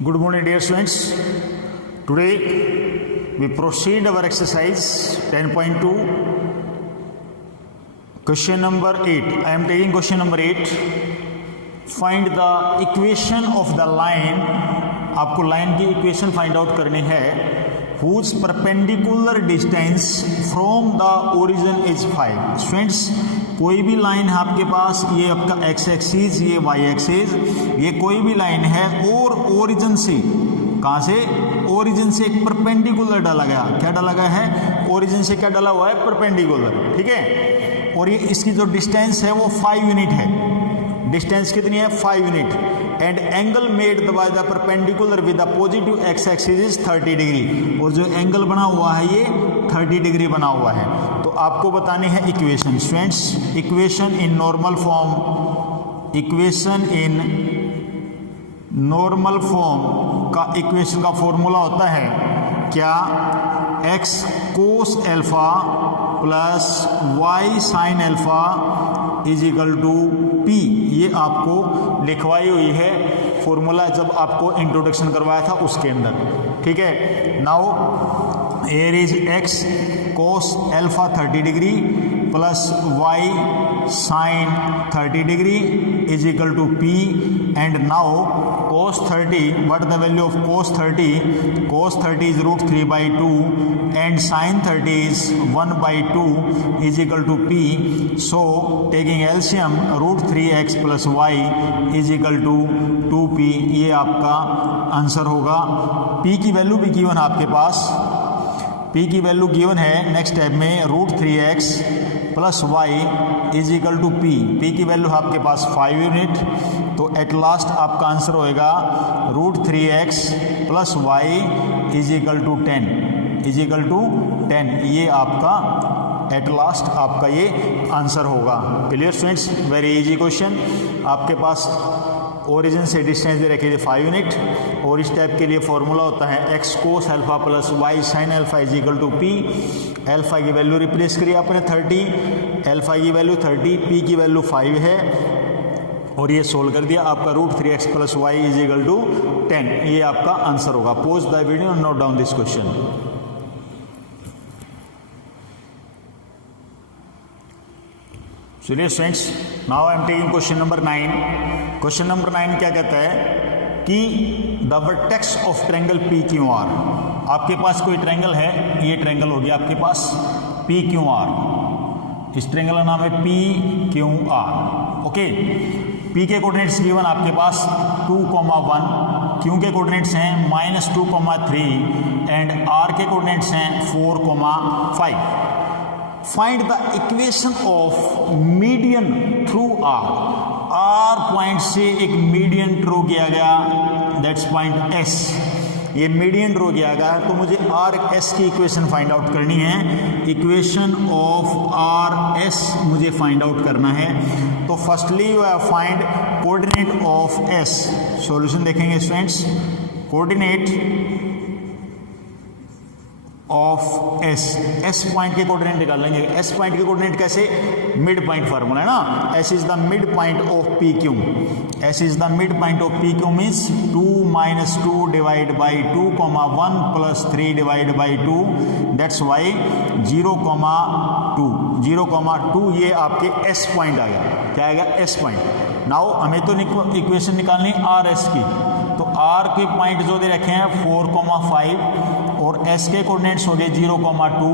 Good morning, dear students. Today we proceed our exercise 10.2, question number 8. I am taking question number 8. Find the equation of the line. आपको line की equation find out करनी है. Whose perpendicular distance from the origin is 5. Students, कोई भी line है आपके पास, ये आपका x एक्सिस, ये y एक्सिस, ये कोई भी लाइन है और ओरिजिन से, कहाँ से? ओरिजिन से एक परपेंडिकुलर डाला गया. क्या डाला गया है? ओरिजिन से क्या डाला हुआ है? परपेंडिकुलर. ठीक है. और ये इसकी जो डिस्टेंस है वो 5 यूनिट है. डिस्टेंस कितनी है? 5 unit. And angle made by the perpendicular with the positive x axis is 30 degree. और जो एंगल बना हुआ है ये 30 डिग्री बना हुआ है. तो आपको बतानी है equation. Students, equation in normal form, equation in normal form का इक्वेशन का फॉर्मूला होता है क्या? X cos alpha plus y sine alpha is equal to p. ये आपको लिखवाई हुई है फॉर्मूला जब आपको इंट्रोडक्शन करवाया था उसके अंदर. ठीक है. Now here is x cos alpha 30 degree plus y sin 30 degree is equal to p. And now cos 30, what is the value of cos 30? Cos 30 is root 3 by 2 and sin 30 is 1 by 2 is equal to p. So taking LCM, root 3x plus y is equal to 2p. ये आपका answer होगा. p की value भी given आपके पास, p की value given है next step में root 3x plus y is equal to p. p की वैल्यू आपके पास 5 यूनिट. तो एट लास्ट आपका आंसर होएगा root 3x plus y is equal to 10, is equal to 10. ये आपका एट लास्ट आपका ये आंसर होगा. Clear students? Very easy question. आपके पास ओरिजिन से डिस्टेंस दे रखी थी 5 यूनिट और इस टाइप के लिए फॉर्मूला होता है x cos alpha plus y sine alpha is equal to p. अल्फा की वैल्यू रिप्लेस करिए आपने 30, अल्फा की वैल्यू 30, पी की वैल्यू 5 है और ये सोल्व कर दिया. आपका root 3x plus y is equal to 10. ये आपका आंसर होगा. Pause the video and note down this question. चलिए students, now I am taking question number 9. Question number 9 क्या कहता है कि the vertex of triangle P Q R. आपके पास कोई ट्रायंगल है, ये ट्रायंगल हो गया आपके पास पी क्यू आर. इस ट्रायंगल का नाम है P Q are. Okay. P के कोऑर्डिनेट्स गिवन आपके पास 2,1, क्यू के कोऑर्डिनेट्स हैं -2,3 एंड आर के कोऑर्डिनेट्स हैं 4,5. Find the equation of median through R. R point से एक मीडियन ड्रॉ किया गया, दैट्स पॉइंट एस. ये मीडियन ड्रॉ किया गया है तो मुझे आर एस की इक्वेशन फाइंड आउट करनी है. इक्वेशन ऑफ आर एस मुझे फाइंड आउट करना है. तो firstly you have find coordinate of S. Solution देखेंगे students. Coordinate of S, S point के कोऑर्डिनेट निकाल लेंगे. एस पॉइंट के कोऑर्डिनेट कैसे? मिड पॉइंट फार्मूला है ना. S is the mid point of P Q. S is the mid point of P Q means 2 - 2 divide by 2, 1 plus 3 divide by 2, that's why 0,2. 0,2 ये आपके S point आ गया. क्या आएगा? S point. Now हमें तो equation निकालनी आर एस की. तो आर के पॉइंट जो दे रखे हैं 4,5 और एस के कोऑर्डिनेट्स हो गए 0,2.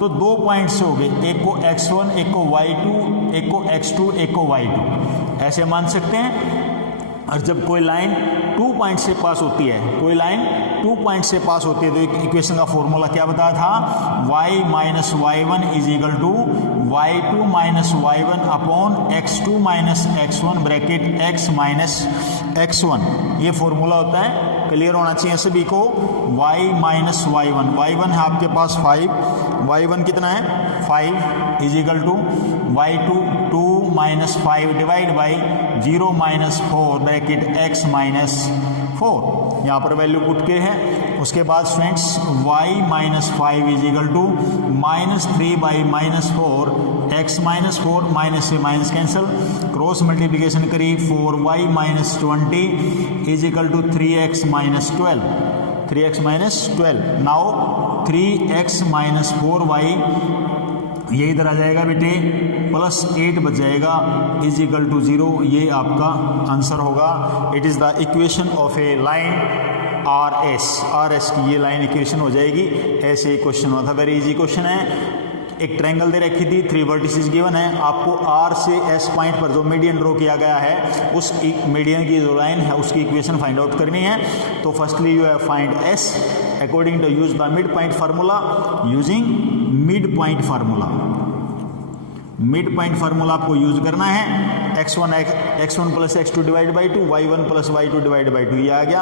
तो 2 पॉइंट से हो गए, एक को x1, एक को y2, एक को x2, एक को y2. ऐसे मान सकते हैं. और जब कोई लाइन 2 पॉइंट से पास होती है, कोई लाइन 2 पॉइंट से पास होती है तो इक्वेशन का फॉर्मूला क्या बताया था? y minus y1 is equal to y2 minus y1 upon x2 minus x1 bracket x minus x1. ये फॉर्मूला होता है. क्लियर होना चाहिए सभी को. y माइनस y1, y1 है आपके पास 5, y1 कितना है? 5 is equal to y2 2 minus 5 divide by 0 minus 4 bracket x minus 4, यहाँ पर वैल्यू पुट के है। उसके बाद students y minus 5 is equal to -3/-4, x minus 4 minus से माइनस कैंसिल, क्रॉस मल्टीप्लिकेशन करी 4y minus 20 is equal to 3x minus 12, 3x minus 12। Now 3x minus 4y ये इधर आ जाएगा बेटे, प्लस 8 बच जाएगा इज इक्वल टू 0। ये आपका आंसर होगा। It is the equation of a line are S की ये लाइन इक्वेशन हो जाएगी। ऐसे क्वेश्चन हुआ था, वेरी इजी क्वेश्चन है। एक ट्रायंगल दे रखी थी, 3 वर्टिसेस गिवन है, आपको आर से एस पॉइंट पर जो मीडियन ड्रॉ किया गया है उस मीडियन की जो लाइन है उसकी इक्वेशन फाइंड आउट करनी है। तो firstly you have find S according to use the mid point formula, using mid point formula. Mid point formula आपको यूज करना है। x1 plus x2 divide by 2, y1 plus y2 divide by 2, ये आ गया।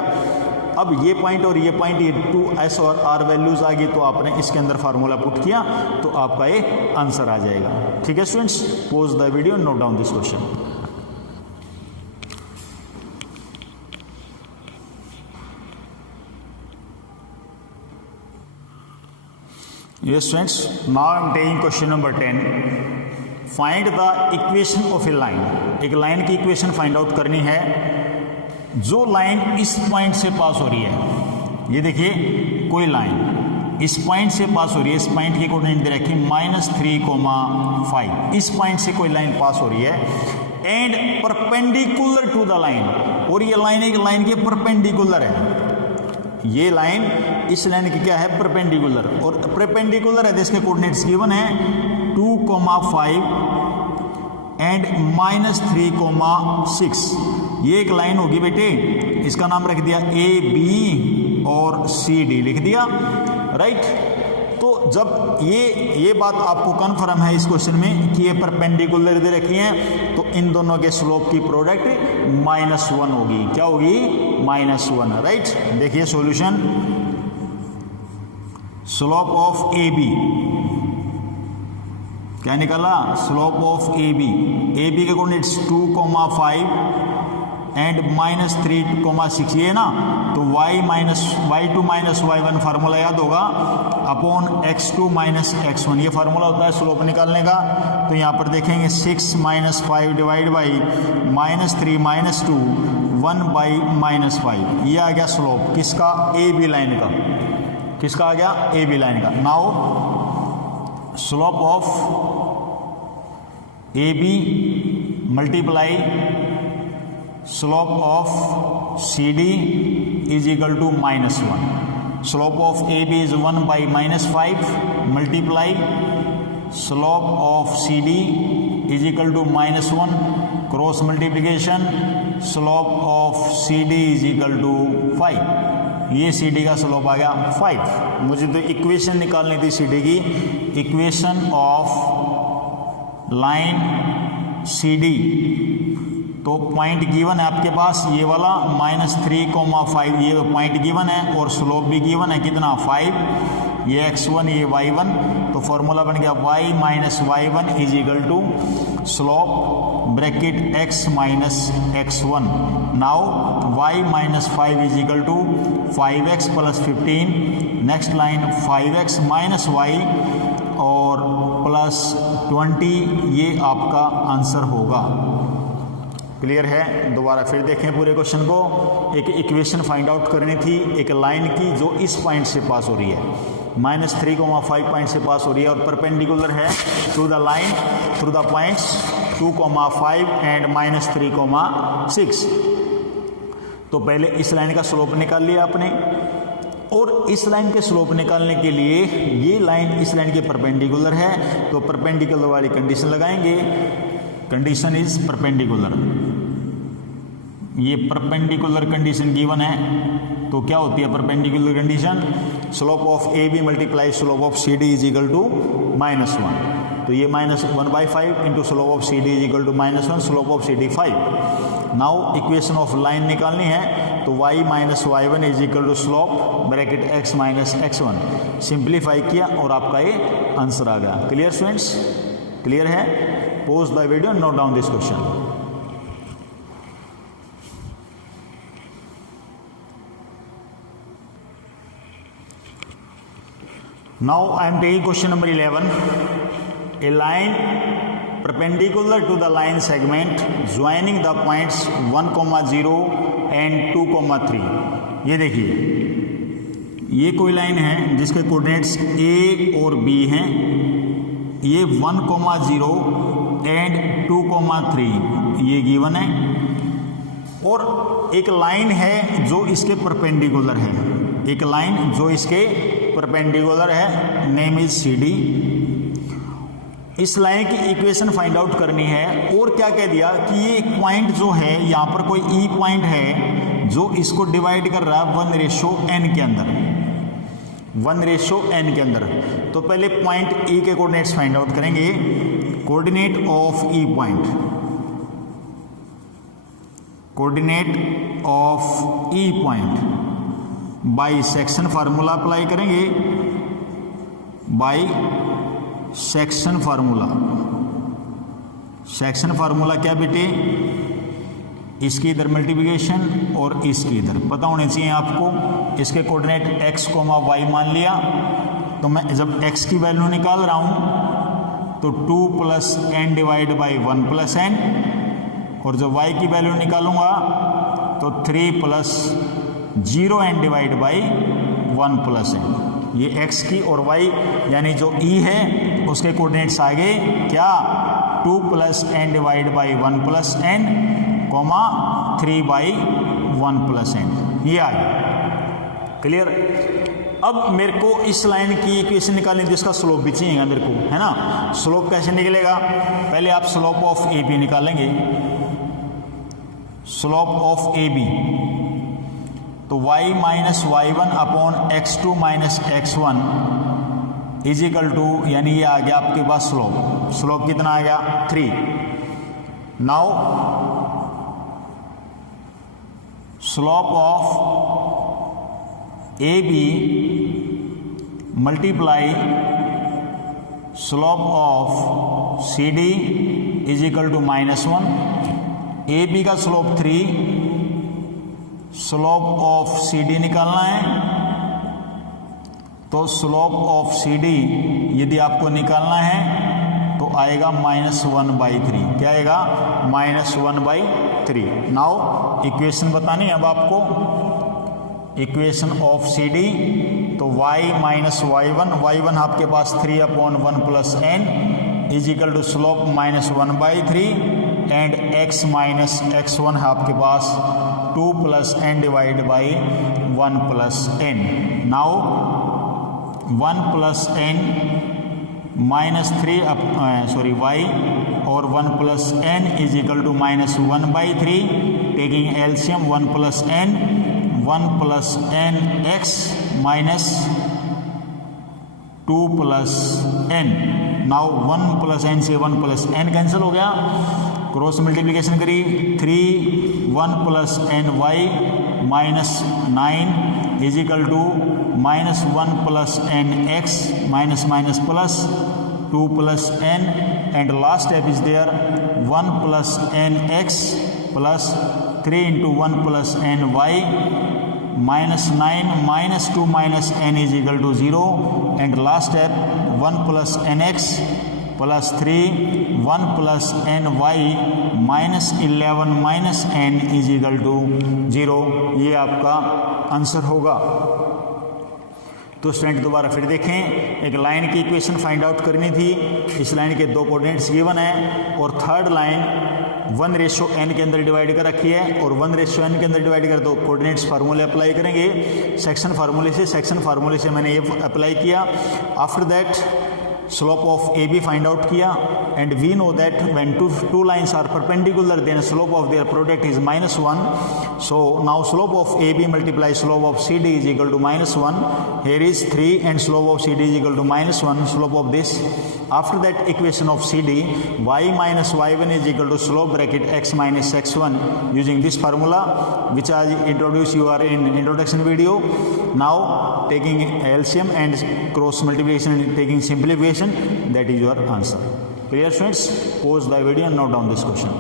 अब ये पॉइंट और ये point, ये 2s और r वैल्यूज आ गई, तो आपने इसके अंदर फार्मूला पुट किया तो आपका ये आंसर आ जाएगा। ठीक है students, pose the video, note down this question. Yes students, now I am taking question number 10. Find the equation of a line. एक लाइन की इक्वेशन फाइंड आउट करनी है जो लाइन इस पॉइंट से पास हो रही है। ये देखिए कोई लाइन इस पॉइंट से पास हो रही है, इस पॉइंट की कोऑर्डिनेट दे रखी -3,5, इस पॉइंट से कोई लाइन पास हो रही है and perpendicular to the line, और ये लाइन एक लाइन के परपेंडिकुलर है। ये लाइन इस लाइन की क्या है, परपेंडिकुलर, और परपेंडिकुलर है, इसके कोऑर्डिनेट्स गिवन है 2,5 एंड -3,6। ये एक लाइन होगी बेटे, इसका नाम रख दिया AB और CD लिख दिया, राइट। तो जब ये बात आपको कन्फर्म है इस क्वेश्चन में कि ये परपेंडिकुलर दे रखी हैं, तो इन दोनों के स्लोप की प्रोडक्ट -1 होगी। क्या होगी, -1, राइट। देखिए सॉल्यूशन, स्लोप ऑफ AB क्या निकाला, स्लोप ऑफ AB के कोऑर्डिनेट्स 2,5 एंड -3,6 ये ना, तो y2 माइनस y1 फार्मूला याद होगा, अपॉन x2 माइनस x1, ये फार्मूला होता है स्लोप निकालने का। तो यहाँ पर देखेंगे 6 माइनस 5 डिवाइड बाई -3 माइनस 2 1 -5, ये आ गया स्लोप किसका, AB लाइन का। किसका आ गया, AB लाइन का। Now slope of AB multiply slope of CD is equal to -1। Slope of AB is 1/-5 multiply slope of CD is equal to -1, cross multiplication slope of CD is equal to 5। ये CD का slope आ गया 5। मुझे तो equation निकालनी थी CD की, equation of line CD। तो point given है आपके पास ये वाला -3,5, ये पॉइंट गिवन है और स्लोप भी गिवन है कितना, 5, ये x1 ये y1। तो फॉर्मूला बन गया y minus y1 is equal to slope bracket x minus x1। Now y minus 5 is equal to 5x plus 15, next line 5x minus y और प्लस 20, ये आपका आंसर होगा। क्लियर है। दोबारा फिर देखें पूरे क्वेश्चन को। एक इक्वेशन फाइंड आउट करनी थी एक लाइन की जो इस पॉइंट से पास हो रही है, -3,5 पॉइंट से पास हो रही है और परपेंडिकुलर है through the line through the points 2,5 and -3,6। तो पहले इस लाइन का स्लोप निकाल लिया आपने, और इस लाइन के स्लोप निकालने के लिए ये लाइन इस लाइन के परपेंडिकुलर है, तो परपेंडिकुलर वाली कंडीशन लगाएंगे। कंडीशन इज परपेंडिकुलर, ये परपेंडिकुलर कंडीशन गिवन है। तो क्या होती है perpendicular condition, slope of AB multiply slope of CD is equal to -1। तो ये -1/5 into slope of CD is equal to -1, slope of CD 5। Now equation of line निकालनी है, तो y minus y1 is equal to slope bracket x minus x1। Simplify किया और आपका ये answer आ गया। क्लियर स्टूडेंट्स, क्लियर है। Pause the video and note down this question. Now I am taking question number 11. A line perpendicular to the line segment joining the points 1,0 and 2,3. ये देखिए, ये कोई लाइन है जिसके कोऑर्डिनेट्स A और B हैं। ये 1,0 एंड 2,3 ये गिवन है, और एक लाइन है जो इसके परपेंडिकुलर है, एक लाइन जो इसके परपेंडिकुलर है, नेम इज CD। इस लाइन की इक्वेशन फाइंड आउट करनी है, और क्या कह दिया कि ये एक पॉइंट जो है यहाँ पर कोई E पॉइंट है जो इसको डिवाइड कर रहा है 1:n के अंदर, 1:n के अंदर। तो पहले पॉइंट E के कोऑर्डिनेट्स फाइंड आउट करेंगे। Coordinate of E point, coordinate of E point by section formula apply करेंगे, by section formula. Section formula क्या बेटे, इसकी इधर मल्टीप्लिकेशन और इसकी इधर पता होने चाहिए आपको। इसके कोऑर्डिनेट x, y मान लिया, तो मैं जब x की वैल्यू निकाल रहा हूं तो 2 + n डिवाइड बाई 1 + n, और जब y की वैल्यू निकालूंगा तो 3 + 0n डिवाइड बाई 1 + n। ये x की और y यानी जो E है उसके कोऑर्डिनेट्स आ गए क्या, 2 + n divide by 1 + n, 3 by 1 + n, ये आ गया। क्लियर। अब मेरे को इस लाइन की इक्वेशन निकालनी थी, इसका स्लोप भी चाहिएगा मेरे को, है ना। स्लोप कैसे निकलेगा, पहले आप स्लोप ऑफ AB निकालेंगे। स्लोप ऑफ AB तो y - y1 upon x2 - x1 is equal to, यानी ये आ गया आपके पास स्लोप। स्लोप कितना आ गया, 3। Now slope of AB multiply slope of CD is equal to -1। AB का स्लोप 3, स्लोप ऑफ CD निकालना है, तो स्लोप ऑफ CD यदि आपको निकालना है तो आएगा -1/3। क्या आएगा, -1/3। नाउ इक्वेशन बतानी है अब आपको, इक्वेशन ऑफ CD तो y - y1 आपके पास 3/1 + n is equal to slope -1/3, and x - x1 है आपके पास 2 + n divide by 1 + n। Now 1 + n -3 y और 1 + n is equal to -1/3। Taking LCM 1 + n, 1 + n x minus 2 + n। Now 1 + n से 1 + n cancel हो गया, cross multiplication करी, 3 1 + n y -9 is equal to -1 + n x minus plus 2 + n, and last step is there 1 + n x plus 3 × 1 + n y -9 - 2 - n is equal to 0, and last step 1 + n x plus 3 1 + n y -11 - n is equal to 0। ये आपका answer होगा। तो student दोबारा फिर देखें, एक line की equation find out करनी थी। इस लाइन के 2 कोऑर्डिनेट्स गिवन है, और थर्ड लाइन 1:n के अंदर डिवाइड कर रखी है, और 1:n के अंदर डिवाइड कर, तो कोऑर्डिनेट्स फार्मूले अप्लाई करेंगे सेक्शन फार्मूले से मैंने ये अप्लाई किया। After that slope of AB find out किया, and we know that when two lines are perpendicular then slope of their product is -1. So now slope of AB multiply slope of CD is equal to -1. Here is 3 and slope of CD is equal to -1, slope of this. After that equation of CD, y - y1 is equal to slope bracket x - x1 using this formula which I introduced you are in introduction video. Now taking LCM and cross multiplication and taking simplification, that is your answer. Clear students? Pause the video and note down this question.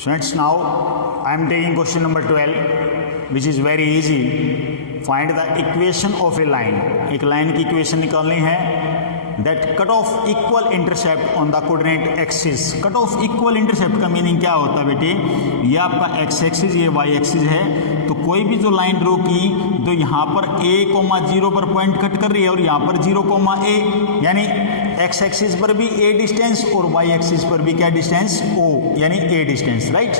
Students, now I am taking question number 12, which is very easy. Find the equation of a line. एक line की equation निकालनी है that cut off equal intercept on the coordinate axis. cut off equal intercept का meaning क्या होता है बेटे? ये आपका x एक्सिस, ये y एक्सिस है, तो कोई भी जो लाइन ड्रॉ की तो यहाँ पर a,0 पर पॉइंट कट कर रही है और यहाँ पर 0,a, यानी x एक्सिस पर भी a डिस्टेंस और y एक्सिस पर भी क्या डिस्टेंस o, यानी a डिस्टेंस, राइट?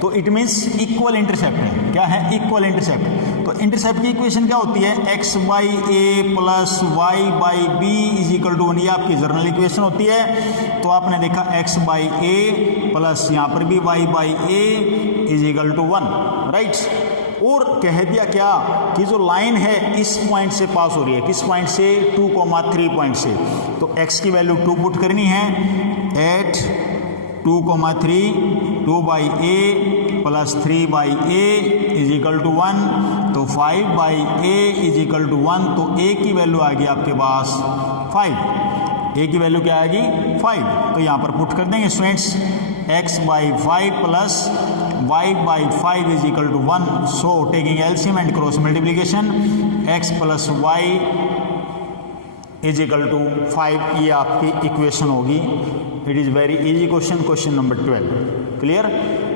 तो इट मीन्स इक्वल इंटरसेप्ट है। क्या है? Equal intercept. तो इंटरसेप्ट की इक्वेशन क्या होती है? x by a plus y by b is equal to 1, ये आपकी जर्नल इक्वेशन होती है। तो आपने देखा x बाई ए प्लस यहाँ पर भी y by a is equal to 1, right? और कह दिया क्या कि जो लाइन है इस पॉइंट से पास हो रही है, किस पॉइंट से? 2,3 पॉइंट से। तो x की वैल्यू 2 पुट करनी है at 2,3, 2 by a plus 3 by a is equal to 1, तो 5 by a is equal to 1। तो ए की वैल्यू आ गई आपके पास 5। ए की वैल्यू क्या आएगी? 5। तो यहाँ पर पुट कर देंगे students, x by 5 plus y by 5 is equal to 1। So taking LCM and cross multiplication, x plus y is equal to 5, ये आपकी इक्वेशन होगी। It is very easy question, question number 12। Clear?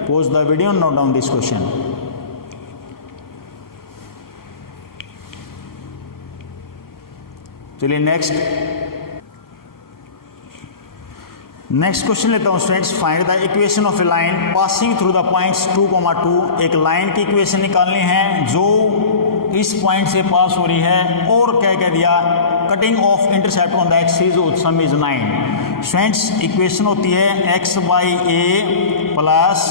Pause the video, note down this question. चलिए next question लेता हूं students. Find the equation of a line passing through the points 2,2। एक line की equation निकालनी है जो इस पॉइंट से पास हो रही है और क्या कह दिया? Cutting off intercept on the axis sum is 9। Students, equation होती है x by a plus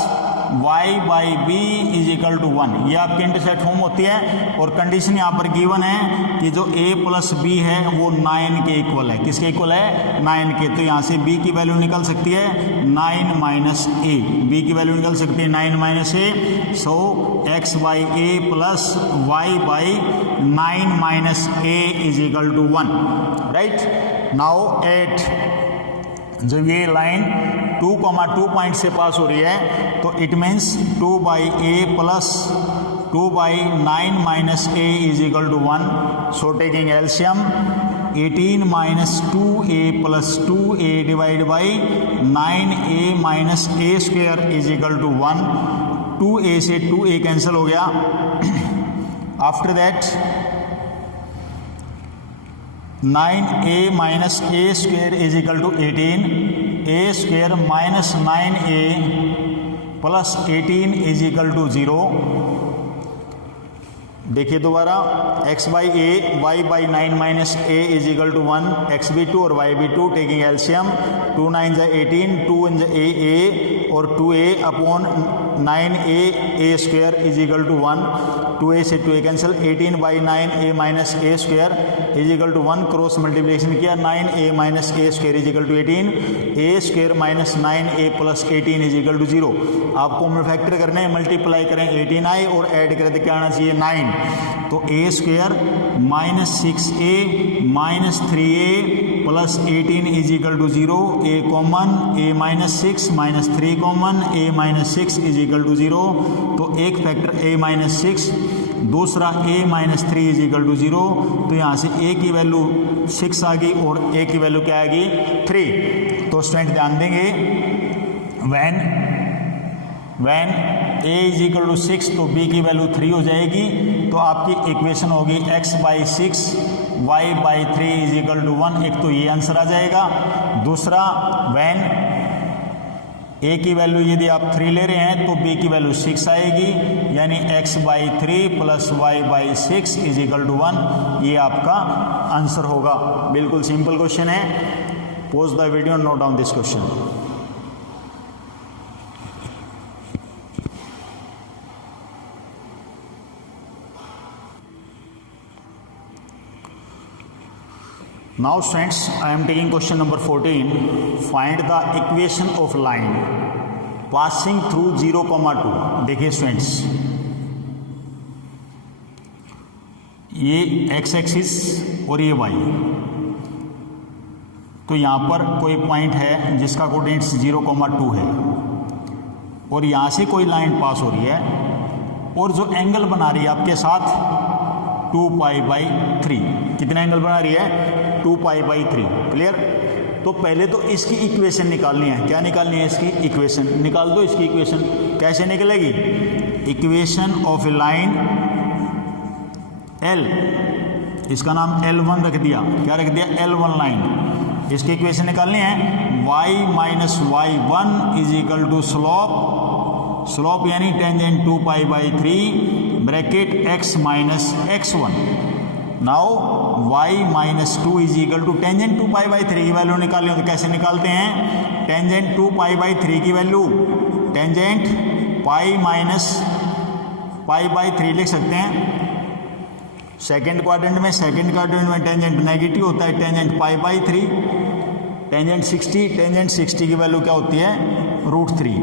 y by b is equal to 1, ये आपकी इंटरसेप्ट फॉर्म होती है। और कंडीशन यहाँ पर गिवन है कि जो a प्लस बी है वो 9 के इक्वल है। किसके इक्वल है? 9 के। तो यहाँ से b की वैल्यू निकल सकती है 9 माइनस ए, b की वैल्यू निकल सकती है 9 minus a. So x by a plus y by 9 minus a is equal to 1, right? Now at, जब ये लाइन 2,2 पॉइंट से पास हो रही है तो it means 2 by a plus 2 by 9 minus a is equal to 1। So taking LCM, 18 minus 2a plus 2a divide by 9a minus a square is equal to 1। 2a से 2a cancel हो गया। After that 9a minus a square is equal to 18, a square minus 9a plus 18 is equal to 0। देखिए दोबारा, x by a, y by 9 minus a is equal to 1, x भी 2 और y भी 2। Taking LCM, 2 9 जा 18, 2 1 जा a और 2a upon 9a a square is equal to 1। 2a से 2a cancel, 18 by 9a minus a square is equal to 1। Cross multiplication किया, 9a minus a square is equal to 18, a square minus 9a plus 18 is equal to 0। आपको factor करने हैं, multiply करें 18 आए और add करें तो क्या आना चाहिए? 9। तो a square minus 6a minus 3a plus 18 is equal to 0। a common, a minus 6 minus 3 common, a minus 6 is equal to 0। तो एक फैक्टर a माइनस 6, दूसरा a minus 3 is equal to 0। तो यहाँ से a की वैल्यू 6 आ गई और a की वैल्यू क्या आएगी? 3। तो स्टूडेंट ध्यान देंगे, when a is equal to 6 तो b की वैल्यू 3 हो जाएगी। तो आपकी इक्वेशन होगी x by 6 y by 3 is equal to 1। एक तो ये आंसर आ जाएगा। दूसरा, व्हेन a की वैल्यू यदि आप 3 ले रहे हैं तो b की वैल्यू 6 आएगी, यानी x by 3 plus y by 6 is equal to 1। ये आपका आंसर होगा। बिल्कुल सिंपल क्वेश्चन है। Pause the video, note down this question. Now students, I am taking question number 14. Find the equation of line passing through 0,2. देखिए students, ये x axis और ये y, तो यहाँ पर कोई पॉइंट है जिसका कोऑर्डिनेट्स 0,2 है और यहाँ से कोई लाइन पास हो रही है और जो एंगल बना रही है आपके साथ 2π/3, कितना एंगल बना रही है 2π/3, क्लियर। तो पहले तो इसकी इक्वेशन निकालनी है। क्या निकालनी है? इसकी इक्वेशन निकाल दो। इसकी इक्वेशन कैसे निकलेगी? Equation of a line L, इसका नाम L1 रख दिया। क्या रख दिया? L1 line. इसकी इक्वेशन निकालनी है y minus y1 is equal to slope यानी tangent 2π/3 bracket x minus x1। Now y minus 2 is equal to tangent 2π/3 की वैल्यू निकालनी हो तो कैसे निकालते हैं? टेंजेंट 2π/3 की वैल्यू टेंजेंट पाई माइनस π/3 लिख सकते हैं। सेकेंड क्वाड्रेंट में टेंजेंट नेगेटिव होता है, टेंजेंट π/3। टेंजेंट 60 की वैल्यू क्या होती है? √3।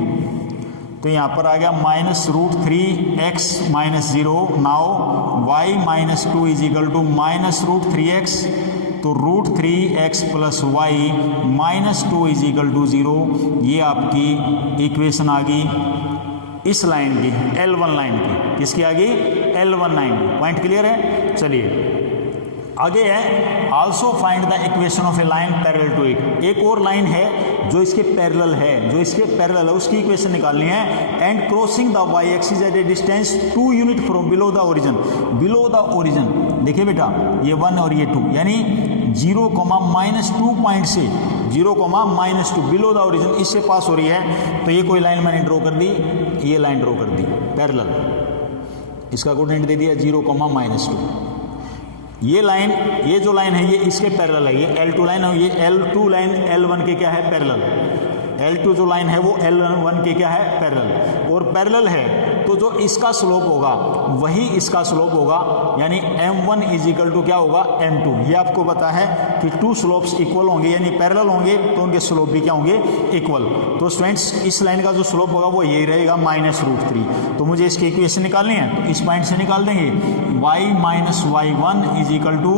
तो यहाँ पर आ गया minus √3x minus 0। Now y minus 2 is equal to minus √3x। तो √3x plus y minus 2 is equal to 0। ये आपकी इक्वेशन आ गई इस लाइन की, L1 लाइन की। किसकी आ गई? L1 लाइन की। पॉइंट क्लियर है? चलिए आगे है also find the equation of a line parallel to it. एक और लाइन है जो इसके पैरेलल है, उसकी इक्वेशन निकालनी है। And crossing the y axis at A distance 2 unit from below the origin. देखिए बेटा, ये 1 और ये 2 यानी 0,-2 पॉइंट से 0,-2 बिलो द ओरिजिन, इससे पास हो रही है। तो ये कोई लाइन मैंने ड्रॉ कर दी, ये लाइन ड्रॉ कर दी पैरेलल। इसका कोऑर्डिनेट दे दिया 0,-2। ये लाइन, ये जो लाइन है ये इसके पैरेलल है। ये L2 लाइन है, ये L2 लाइन L1 के क्या है? पैरेलल। L2 जो लाइन है वो L1 के क्या है? पैरेलल। और पैरेलल है तो जो इसका स्लोप होगा वही इसका स्लोप होगा, यानी M1 इज इक्वल टू क्या होगा? M2। ये आपको पता है कि 2 स्लोप्स इक्वल होंगे, यानी पैरेलल होंगे तो उनके स्लोप भी क्या होंगे? इक्वल। तो स्टूडेंट्स इस लाइन का जो स्लोप होगा वो यही रहेगा माइनस √3। तो मुझे इसकी इक्वेशन निकालनी है, तो इस पॉइंट से निकाल देंगे। y minus y1 is equal to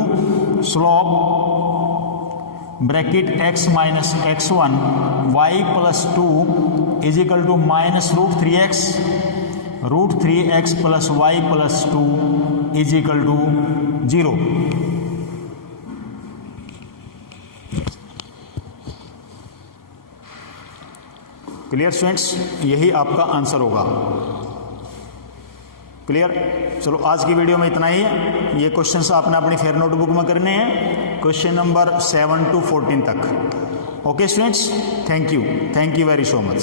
slope bracket x minus x1 y plus 2 is equal to minus √3x plus y plus 2 is equal to 0। Clear students? यही आपका आंसर होगा। क्लियर? चलो आज की वीडियो में इतना ही है। ये क्वेश्चंस आपने अपनी फेयर नोटबुक में करने हैं, क्वेश्चन नंबर 7 to 14 तक। Okay students, thank you very so much.